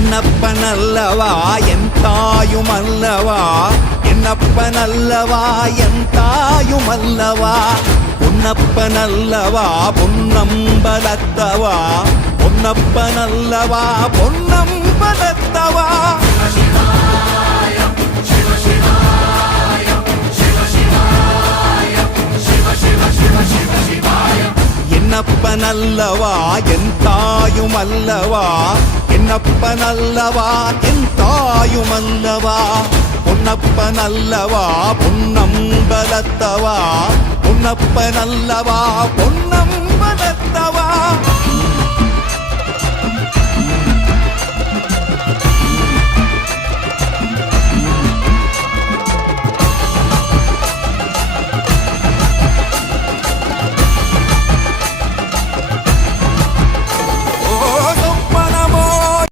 என்னப்பனல்லவா என் தாயுமல்லவா, என்னப்பனல்லவா என் தாயுமல்லவா, பொன்னப்பனல்லவா பொன்னம்பலத்தவா, பொன்னப்பனல்லவா பொன்னம்பலத்தவா. என்னப்பனல்லவா என் தாயுமல்லவா, என்னப்பனல்லவா என் தாயுமல்லவா, பொன்னப்பனல்லவா பொன்னம்பலத்தவா, பொன்னப்பனல்லவா பொன்னம்பலத்தவா.